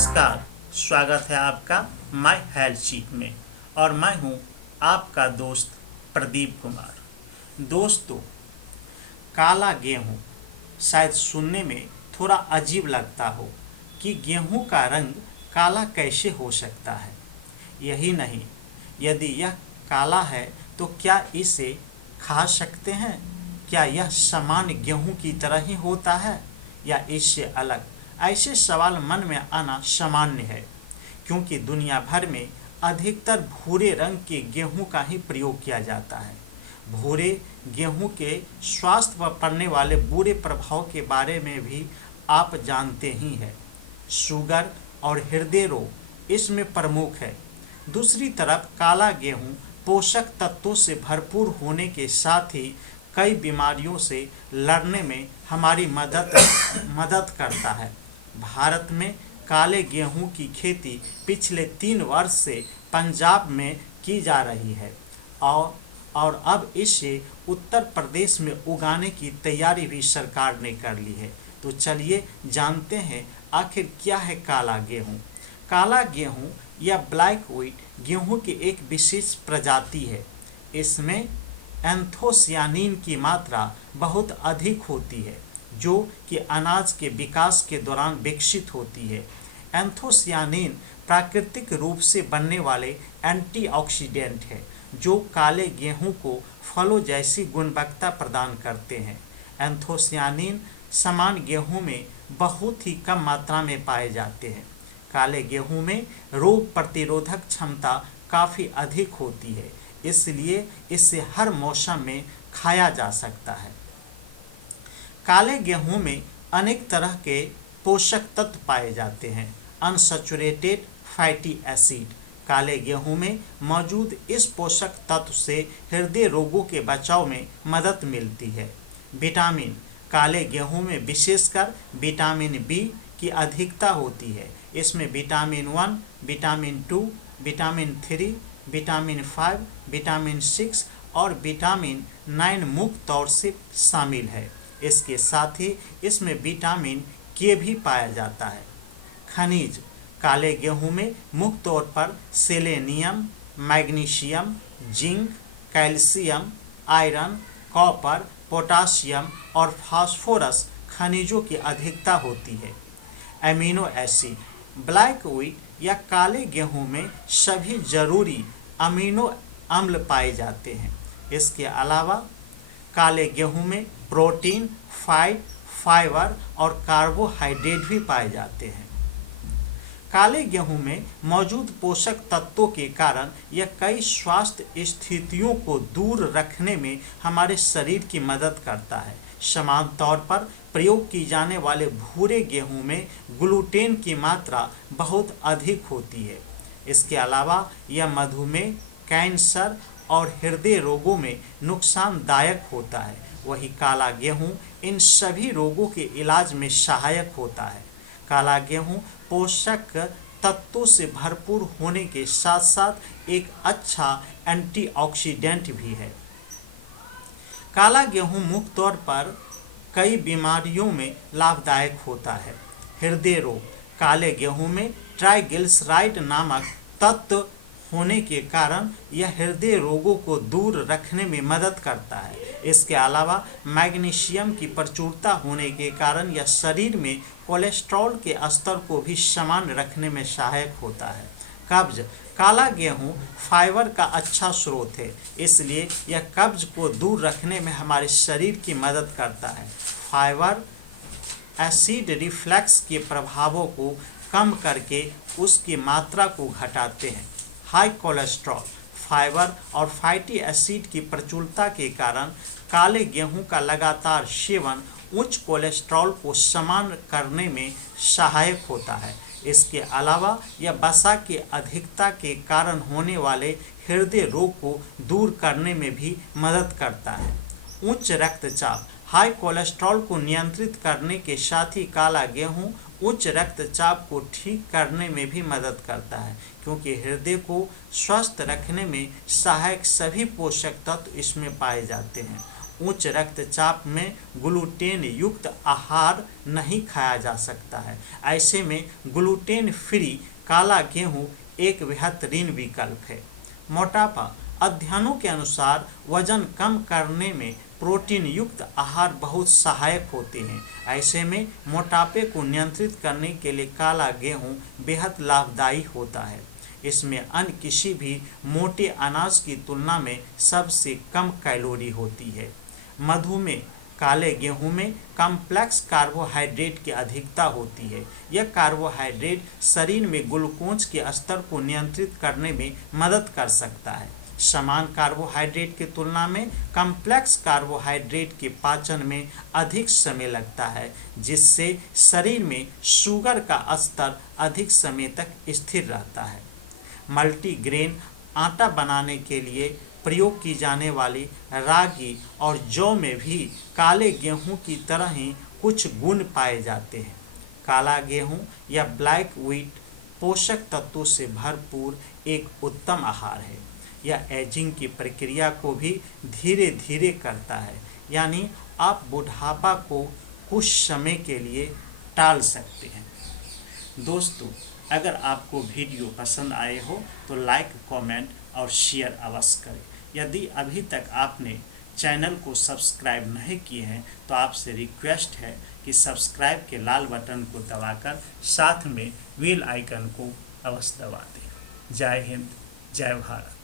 नमस्कार, स्वागत है आपका माय हेल्थ शीट में। और मैं हूं आपका दोस्त प्रदीप कुमार। दोस्तों, काला गेहूं शायद सुनने में थोड़ा अजीब लगता हो कि गेहूं का रंग काला कैसे हो सकता है। यही नहीं, यदि यह काला है तो क्या इसे खा सकते हैं? क्या यह सामान्य गेहूं की तरह ही होता है या इससे अलग? ऐसे सवाल मन में आना सामान्य है, क्योंकि दुनिया भर में अधिकतर भूरे रंग के गेहूं का ही प्रयोग किया जाता है। भूरे गेहूं के स्वास्थ्य पर पड़ने वाले बुरे प्रभाव के बारे में भी आप जानते ही हैं। शुगर और हृदय रोग इसमें प्रमुख है। दूसरी तरफ काला गेहूं पोषक तत्वों से भरपूर होने के साथ ही कई बीमारियों से लड़ने में हमारी मदद करता है। भारत में काले गेहूं की खेती पिछले 3 वर्ष से पंजाब में की जा रही है और अब इसे उत्तर प्रदेश में उगाने की तैयारी भी सरकार ने कर ली है। तो चलिए जानते हैं आखिर क्या है काला गेहूं। काला गेहूं या ब्लैक व्हीट गेहूं की एक विशेष प्रजाति है। इसमें एंथोसियानिन की मात्रा बहुत अधिक होती है, जो कि अनाज के विकास के दौरान विकसित होती है। एंथोसियानिन प्राकृतिक रूप से बनने वाले एंटीऑक्सीडेंट है, जो काले गेहूं को फलों जैसी गुणवत्ता प्रदान करते हैं। एंथोसियानिन सामान्य गेहूं में बहुत ही कम मात्रा में पाए जाते हैं। काले गेहूं में रोग प्रतिरोधक क्षमता काफ़ी अधिक होती है, इसलिए इसे हर मौसम में खाया जा सकता है। काले गेहूं में अनेक तरह के पोषक तत्व पाए जाते हैं। अनसैचुरेटेड फैटी एसिड काले गेहूं में मौजूद इस पोषक तत्व से हृदय रोगों के बचाव में मदद मिलती है। विटामिन काले गेहूं में विशेषकर विटामिन बी की अधिकता होती है। इसमें vitamin 1, vitamin 2, vitamin 3, vitamin 5, vitamin 6 और विटामिन 9 मुख्य तौर से शामिल है। इसके साथ ही इसमें विटामिन के भी पाया जाता है। खनिज काले गेहूं में मुख्य तौर पर selenium, magnesium, zinc, calcium, iron, copper, potassium और फास्फोरस खनिजों की अधिकता होती है। एमिनो एसिड ब्लैक व्हीट या काले गेहूं में सभी जरूरी अमीनो अम्ल पाए जाते हैं। इसके अलावा काले गेहूं में प्रोटीन, फैट, फाइबर और कार्बोहाइड्रेट भी पाए जाते हैं। काले गेहूं में मौजूद पोषक तत्वों के कारण यह कई स्वास्थ्य स्थितियों को दूर रखने में हमारे शरीर की मदद करता है। समान तौर पर प्रयोग की जाने वाले भूरे गेहूं में ग्लूटेन की मात्रा बहुत अधिक होती है। इसके अलावा यह मधुमेह, कैंसर और हृदय रोगों में नुकसानदायक होता है। वही काला गेहूं इन सभी रोगों के इलाज में सहायक होता है। काला गेहूं पोषक तत्वों से भरपूर होने के साथ साथ एक अच्छा एंटीऑक्सीडेंट भी है। काला गेहूं मुख्य तौर पर कई बीमारियों में लाभदायक होता है। हृदय रोग काले गेहूं में ट्राइग्लिसराइड नामक तत्व होने के कारण यह हृदय रोगों को दूर रखने में मदद करता है। इसके अलावा मैग्नीशियम की प्रचुरता होने के कारण यह शरीर में कोलेस्ट्रॉल के स्तर को भी समान रखने में सहायक होता है। कब्ज काला गेहूं फाइबर का अच्छा स्रोत है, इसलिए यह कब्ज को दूर रखने में हमारे शरीर की मदद करता है। फाइबर एसिड रिफ्लक्स के प्रभावों को कम करके उसकी मात्रा को घटाते हैं। हाई कोलेस्ट्रॉल फाइबर और फैटी एसिड की प्रचुरता के कारण काले गेहूं का लगातार सेवन उच्च कोलेस्ट्रॉल को समान करने में सहायक होता है। इसके अलावा यह वसा की अधिकता के कारण होने वाले हृदय रोग को दूर करने में भी मदद करता है। उच्च रक्तचाप हाई कोलेस्ट्रॉल को नियंत्रित करने के साथ ही काला गेहूं उच्च रक्तचाप को ठीक करने में भी मदद करता है, क्योंकि हृदय को स्वस्थ रखने में सहायक सभी पोषक तत्व इसमें पाए जाते हैं। उच्च रक्तचाप में ग्लूटेन युक्त आहार नहीं खाया जा सकता है। ऐसे में ग्लूटेन फ्री काला गेहूं एक बेहतरीन विकल्प है। मोटापा। अध्ययनों के अनुसार वजन कम करने में प्रोटीन युक्त आहार बहुत सहायक होते हैं। ऐसे में मोटापे को नियंत्रित करने के लिए काला गेहूं बेहद लाभदायी होता है। इसमें अन्य किसी भी मोटे अनाज की तुलना में सबसे कम कैलोरी होती है। मधुमेह। काले गेहूं में कॉम्प्लेक्स कार्बोहाइड्रेट की अधिकता होती है। यह कार्बोहाइड्रेट शरीर में ग्लूकोज के स्तर को नियंत्रित करने में मदद कर सकता है। समान कार्बोहाइड्रेट की तुलना में कॉम्प्लेक्स कार्बोहाइड्रेट के पाचन में अधिक समय लगता है, जिससे शरीर में शुगर का स्तर अधिक समय तक स्थिर रहता है। मल्टीग्रेन। आटा बनाने के लिए प्रयोग की जाने वाली रागी और जौ में भी काले गेहूं की तरह ही कुछ गुण पाए जाते हैं। काला गेहूं या ब्लैक व्हीट पोषक तत्वों से भरपूर एक उत्तम आहार है। यह एजिंग की प्रक्रिया को भी धीरे धीरे करता है, यानी आप बुढ़ापा को कुछ समय के लिए टाल सकते हैं। दोस्तों, अगर आपको वीडियो पसंद आए हो तो लाइक, कमेंट और शेयर अवश्य करें। यदि अभी तक आपने चैनल को सब्सक्राइब नहीं किए हैं तो आपसे रिक्वेस्ट है कि सब्सक्राइब के लाल बटन को दबाकर साथ में बेल आइकन को अवश्य दबा दें। जय हिंद, जय भारत।